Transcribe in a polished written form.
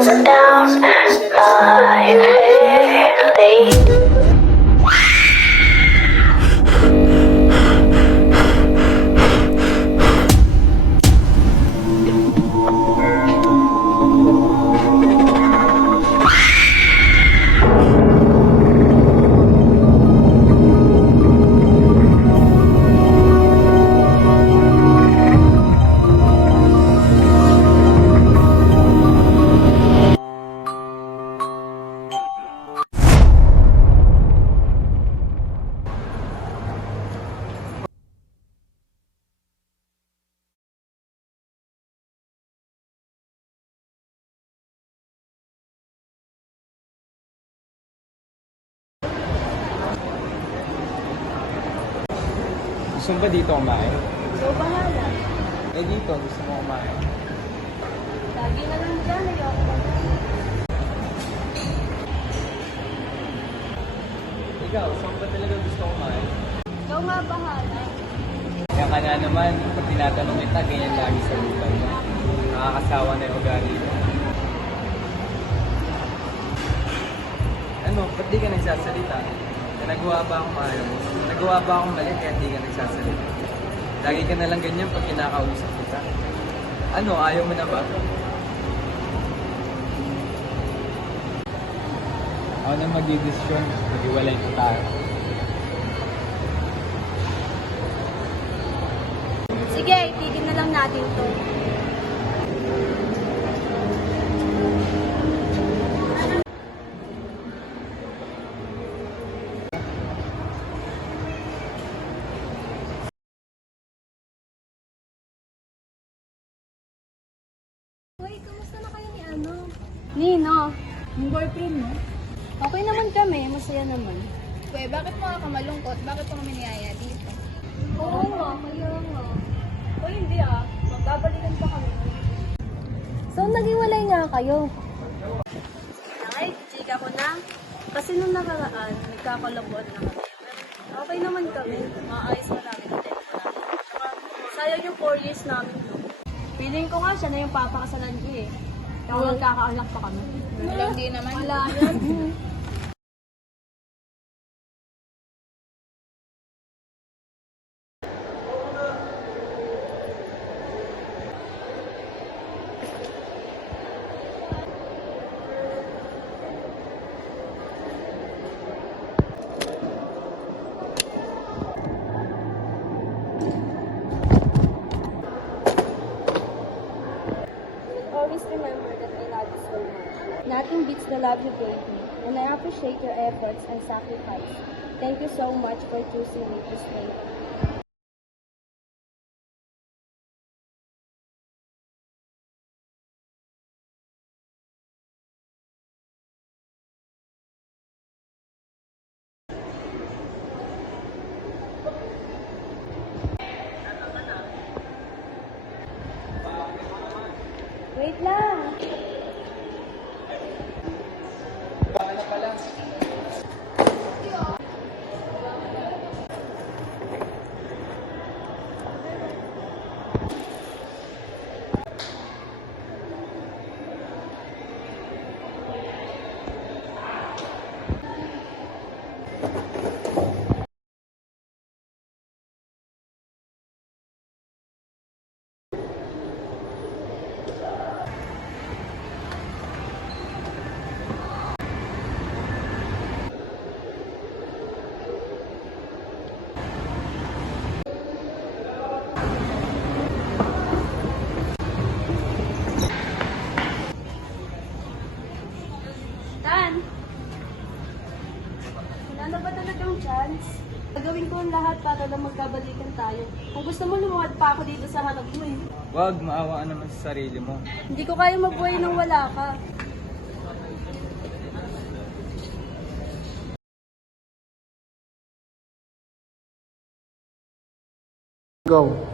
goes down my way. Gusto mo ba dito kumain? So, bahala. Eh dito, gusto mo kumain. Lagi na lang dyan, ayoko na. Ikaw, saan ba talaga gusto kumain? Ikaw nga bahala. Kaya ka na naman, pag tinatanong kita, ganyan lagi sa buhay mo. Nakakasawa na yung ugali mo. Ano, ba't di ka nagsasalita? Nagawa ba akong maalam mo? Nagawa ba akong mali kaya di ka nagsasalita? Lagi ka na lang ganyan pag kinakausap kita. Ano, ayaw mo na ba? Ako na mag-i-desisyon, mag-iwalay ko tayo. Sige, itigil na lang natin to. Hoy, kamusta na kayo ni ano? Nino, Yung boyfriend mo? okay naman kami, masaya naman. Kuya, bakit mo ka malungkot? Bakit mo kami niyaya dito? Oo nga, kaya nga. Hoy, hindi magbabalikan pa kami. So, nag-iwalay nga kayo? Ay, chika ko na. Kasi nung nakaraan, nagkakalabuan na kami. Okay naman kami. Maayos na namin ang tempo namin. Saka, sayang yung 4 years namin. No? Feeling ko nga siya na yung papakasalan ko eh. Kaya magkakaanak pa kami. Walang di naman. Wala yan. Always remember that I love you so much. Nothing beats the love you gave me, and I appreciate your efforts and sacrifice. Thank you so much for choosing me to stay. Wait lang! Wala na ba talagang chance? Gagawin ko ang lahat para lang magkabalikan tayo. Kung gusto mo, lumuwad pa ako dito sa harap mo eh. Wag, maawa ka naman sa sarili mo. Hindi ko kaya mabuhay nang wala ka. Go.